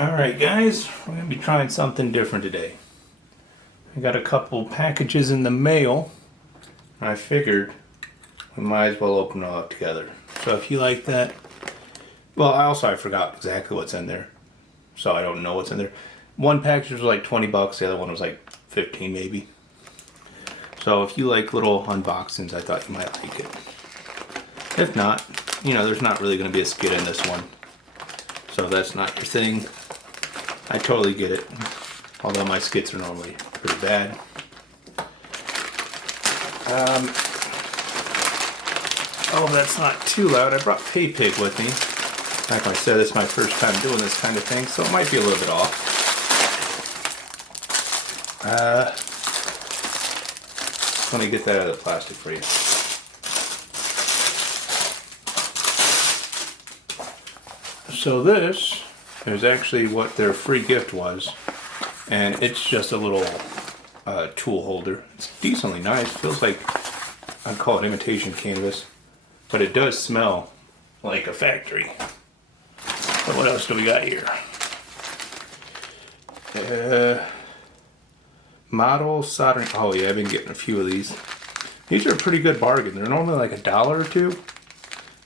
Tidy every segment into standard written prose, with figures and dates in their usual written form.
Alright guys, we're going to be trying something different today. I got a couple packages in the mail, and I figured we might as well open them up together. So if you like that, well, I forgot exactly what's in there, so I don't know what's in there. One package was like 20 bucks, the other one was like 15 maybe. So if you like little unboxings, I thought you might like it. If not, you know, there's not really going to be a skit in this one. So if that's not your thing, I totally get it. Although my skits are normally pretty bad. Oh, that's not too loud. I brought Pig with me. Like I said, this is my first time doing this kind of thing, so it might be a little bit off. Let me get that out of the plastic for you. So this is actually what their free gift was, and it's just a little tool holder. It's decently nice. Feels like, I'd call it imitation canvas, but it does smell like a factory. So what else do we got here? Model soldering. Oh yeah, I've been getting a few of these. These are a pretty good bargain. They're normally like $1 or $2.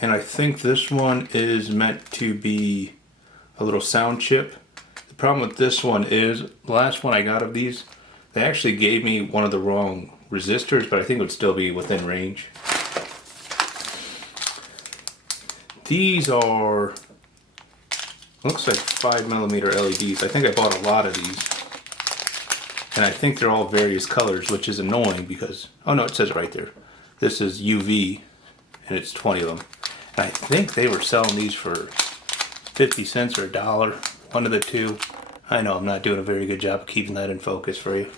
And I think this one is meant to be a little sound chip. The problem with this one is, the last one I got of these, they actually gave me one of the wrong resistors, but I think it would still be within range. These are, looks like 5mm LEDs. I think I bought a lot of these. And I think they're all various colors, which is annoying because, oh no, it says it right there. This is UV, and it's 20 of them. And I think they were selling these for 50 cents or $1, one of the two. I know I'm not doing a very good job of keeping that in focus for you.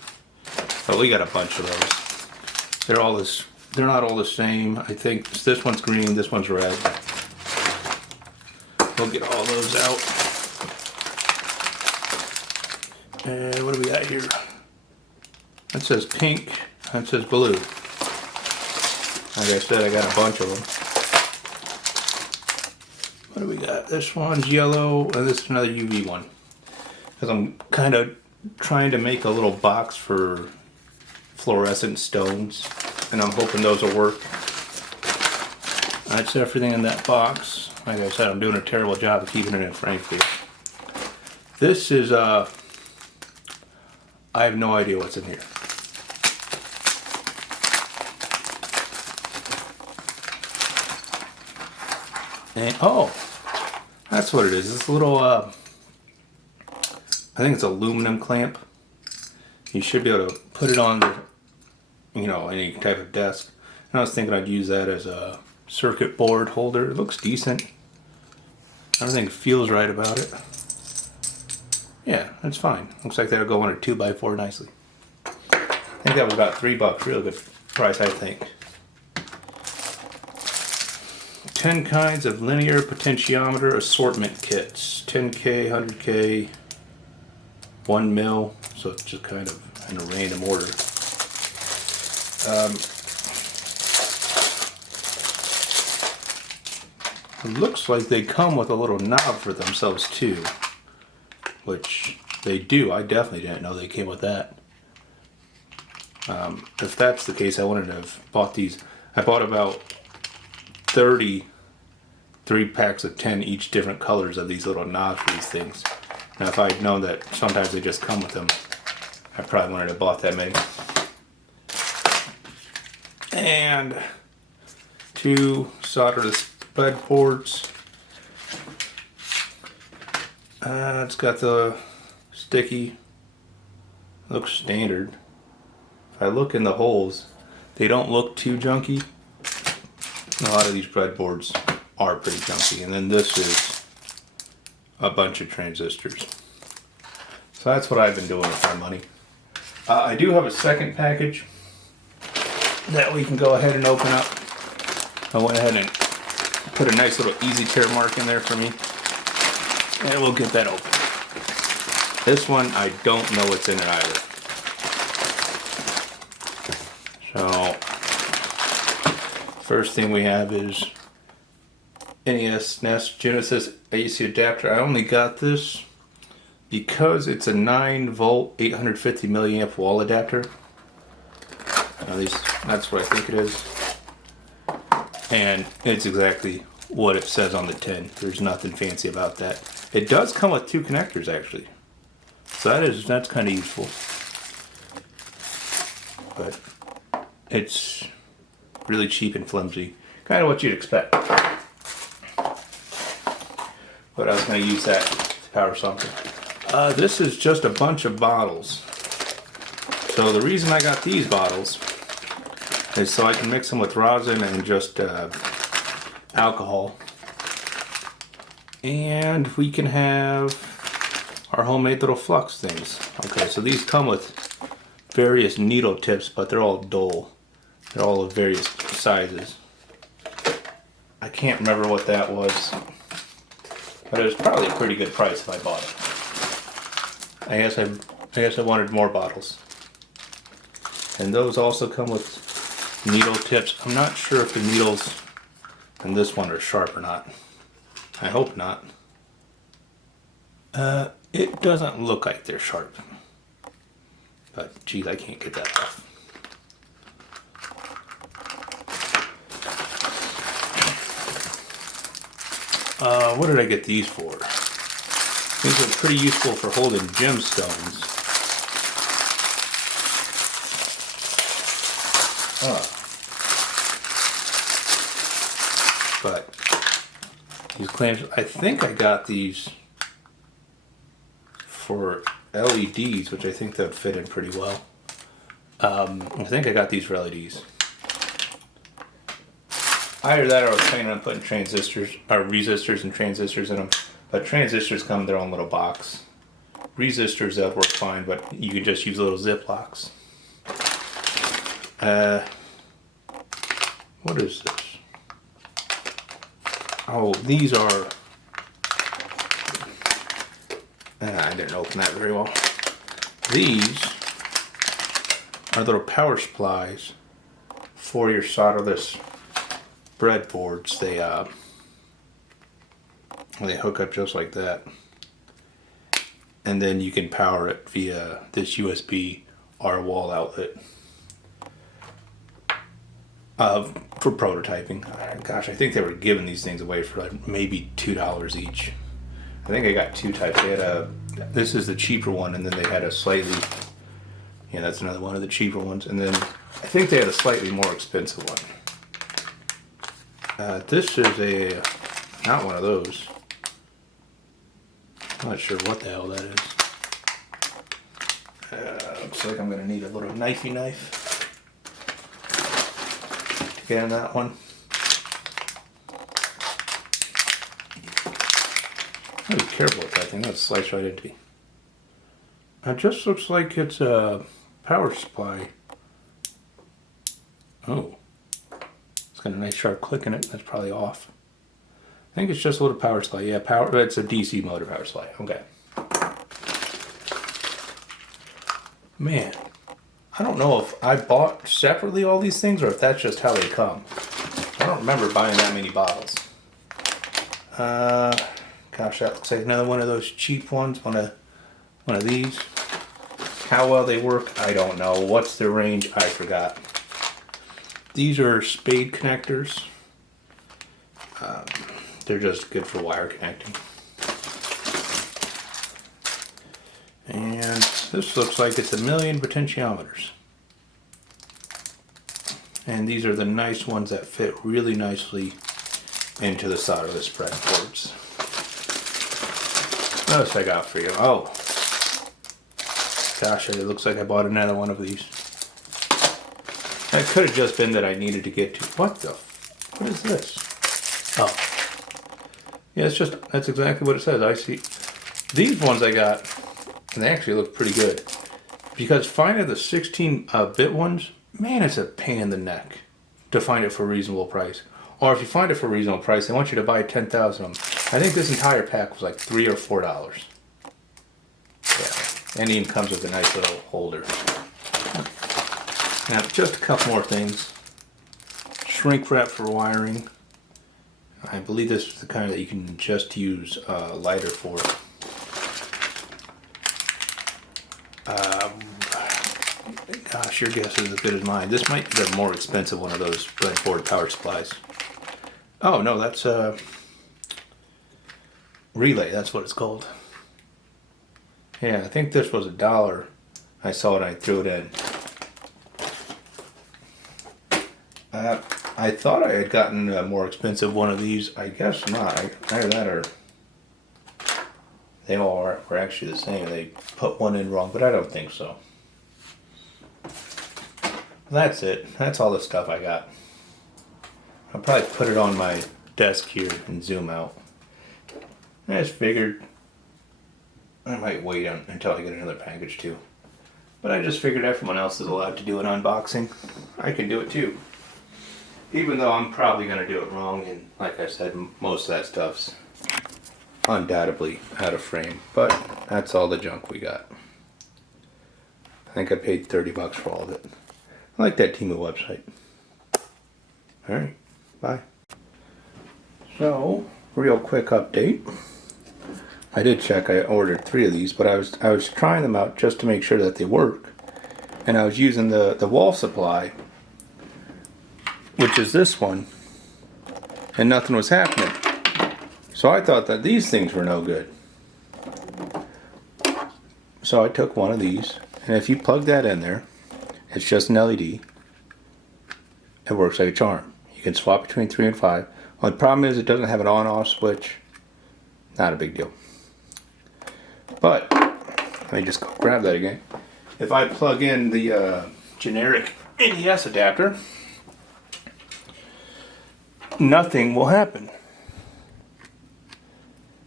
But we got a bunch of those. They're not all the same. I think this one's green, this one's red. We'll get all those out. And what do we got here? That says pink, that says blue. Like I said, I got a bunch of them. What do we got? This one's yellow, and this is another UV one. Because I'm kind of trying to make a little box for fluorescent stones, and I'm hoping those will work. That's everything in that box. Like I said, I'm doing a terrible job of keeping it in frame for you. This is, I have no idea what's in here. And, oh, that's what it is. This little, I think it's aluminum clamp. You should be able to put it on, you know, any type of desk. And I was thinking I'd use that as a circuit board holder. It looks decent. Everything feels right about it. Yeah, that's fine. Looks like that'll go on a 2x4 nicely. I think that was about $3. Real good price, I think. 10 kinds of linear potentiometer assortment kits. 10K, 100K, 1 mil. So it's just kind of in a random order. It looks like they come with a little knob for themselves too. Which they do. I definitely didn't know they came with that. If that's the case, I wouldn't have bought these. I bought about 30 3-packs of 10 each different colors of these little knobs for these things. Now if I'd known that sometimes they just come with them, I probably wouldn't have bought that many. And 2 solderless breadboards. It's got the sticky, looks standard. If I look in the holes, they don't look too junky. A lot of these breadboards are pretty junky. And then this is a bunch of transistors. So that's what I've been doing with my money. I do have a second package that we can go ahead and open up. I went ahead and put a nice little easy tear mark in there for me. And we'll get that open. This one, I don't know what's in it either. So, first thing we have is NES, SNES, Genesis AC adapter. I only got this because it's a 9-volt, 850 milliamp wall adapter. At least that's what I think it is. And it's exactly what it says on the tin. There's nothing fancy about that. It does come with 2 connectors actually. So that's kind of useful. But it's really cheap and flimsy. Kind of what you'd expect. But I was going to use that to power something. This is just a bunch of bottles. So the reason I got these bottles is so I can mix them with rosin and just alcohol. And we can have our homemade little flux things. Okay, so these come with various needle tips, but they're all dull. They're all of various sizes. I can't remember what that was, but it was probably a pretty good price if I bought it. I guess I wanted more bottles. And those also come with needle tips. I'm not sure if the needles in this one are sharp or not. I hope not. It doesn't look like they're sharp. But geez, I can't get that off. What did I get these for? These are pretty useful for holding gemstones. But these clamps, I think I got these for LEDs, which I think that would fit in pretty well. I think I got these for LEDs. Either that or I was planning on putting transistors, or resistors and transistors in them. But transistors come in their own little box. Resistors, that work fine, but you can just use little Ziplocs. What is this? Oh, these are... I didn't open that very well. These are little power supplies for your solderless breadboards. They hook up just like that, and then you can power it via this USB R wall outlet for prototyping. Gosh, I think they were giving these things away for like maybe $2 each. I think I got 2 types. They had this is the cheaper one, and then they had a slightly, yeah, that's another one of the cheaper ones, and then I think they had a slightly more expensive one. This is not one of those. I'm not sure what the hell that is. Looks like I'm going to need a little knifey knife to get in that one. Be careful with that thing. That'll slice right into me. It just looks like it's a power supply. Oh. It's got a nice sharp click in it. That's probably off. I think it's just a little power supply. Yeah, power. It's a DC motor power supply. Okay. Man, I don't know if I bought separately all these things or if that's just how they come. I don't remember buying that many bottles. Gosh, that looks like another one of those cheap ones. One of these. How well they work, I don't know. What's their range? I forgot. These are spade connectors. They're just good for wire connecting. And this looks like it's 1,000,000 potentiometers. And these are the nice ones that fit really nicely into the solderless breadboards. What else I got for you? Oh. Gosh, it looks like I bought another one of these. That could have just been that I needed to get to. What is this? Oh. Yeah, that's exactly what it says. I see. These ones I got, and they actually look pretty good. Because finding the 16-bit ones, man, it's a pain in the neck to find it for a reasonable price. Or if you find it for a reasonable price, they want you to buy 10,000 of them. I think this entire pack was like $3 or $4. Yeah, and it even comes with a nice little holder. Now, just a couple more things. Shrink wrap for wiring. I believe this is the kind that you can just use a lighter for. Gosh, your guess is as good as mine. This might be the more expensive one of those breadboard power supplies. Oh no, that's relay. That's what it's called. Yeah, I think this was $1. I saw it. I threw it in. I thought I had gotten a more expensive one of these. I guess not. Either that or they all were actually the same. They put one in wrong, but I don't think so. That's it. That's all the stuff I got. I'll probably put it on my desk here and zoom out. I just figured I might wait until I get another package too. But I just figured everyone else is allowed to do an unboxing. I can do it too. Even though I'm probably going to do it wrong, and like I said, most of that stuff's undoubtedly out of frame. But that's all the junk we got. I think I paid $30 for all of it. I like that Temu website. Alright, bye. So, real quick update. I did check, I ordered 3 of these, but I was trying them out just to make sure that they work. And I was using the wall supply, which is this one, and nothing was happening. So I thought that these things were no good. So I took one of these, and if you plug that in there, it's just an LED. It works like a charm. You can swap between 3 and 5. Well, the problem is it doesn't have an on-off switch. Not a big deal. But, let me just go grab that again. If I plug in the generic NES adapter, nothing will happen.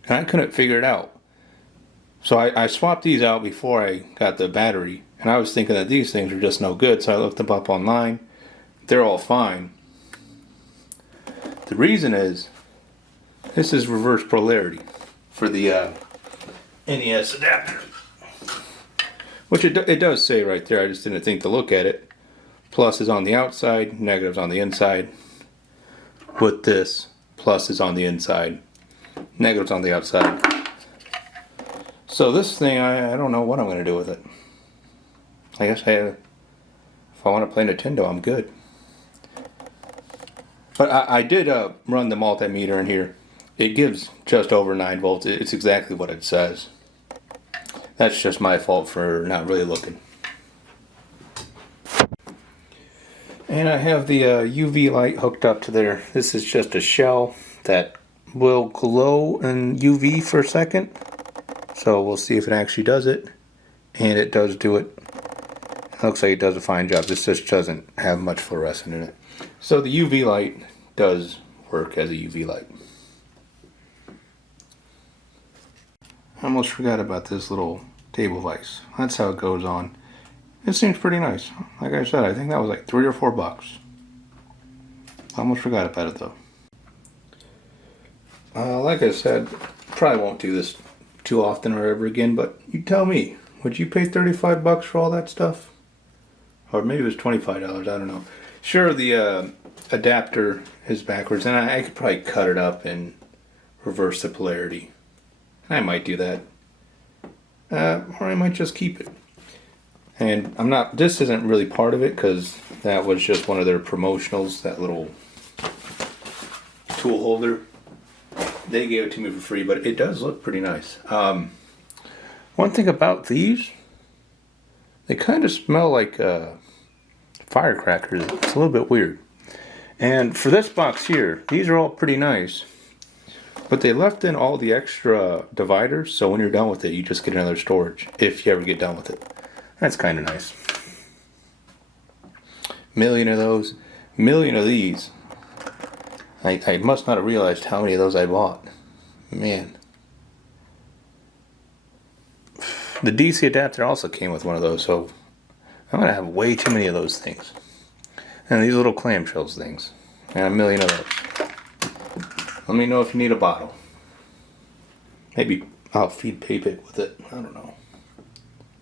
And I couldn't figure it out. So I swapped these out before I got the battery. And I was thinking that these things were just no good. So I looked them up online. They're all fine. The reason is, this is reverse polarity for the NES adapter. Which it does say right there. I just didn't think to look at it. Plus is on the outside, negatives on the inside. With this, plus is on the inside, negatives on the outside. So this thing, I don't know what I'm going to do with it. I guess if I want to play Nintendo, I'm good. But I did run the multimeter in here. It gives just over 9 volts. It's exactly what it says. That's just my fault for not really looking. And I have the UV light hooked up to there. This is just a shell that will glow in UV for a second. So we'll see if it actually does it. And it does do it. It looks like it does a fine job. This just doesn't have much fluorescent in it. So the UV light does work as a UV light. I almost forgot about this little table vise. That's how it goes on. It seems pretty nice. Like I said, I think that was like $3 or $4. I almost forgot about it though. Like I said, probably won't do this too often or ever again, but you tell me, would you pay $35 for all that stuff? Or maybe it was $25, I don't know. Sure, the adapter is backwards, and I could probably cut it up and reverse the polarity. I might do that. Or I might just keep it. And this isn't really part of it, because that was just one of their promotionals, that little tool holder. They gave it to me for free, but it does look pretty nice. One thing about these, they kind of smell like firecrackers. It's a little bit weird. And for this box here, these are all pretty nice. But they left in all the extra dividers, so when you're done with it, you just get another storage, if you ever get done with it. That's kind of nice. Million of those, million of these. I must not have realized how many of those I bought. Man. The DC adapter also came with one of those, so I'm going to have way too many of those things. And these little clamshells things. And a million of those. Let me know if you need a bottle. Maybe I'll feed Paypick with it. I don't know.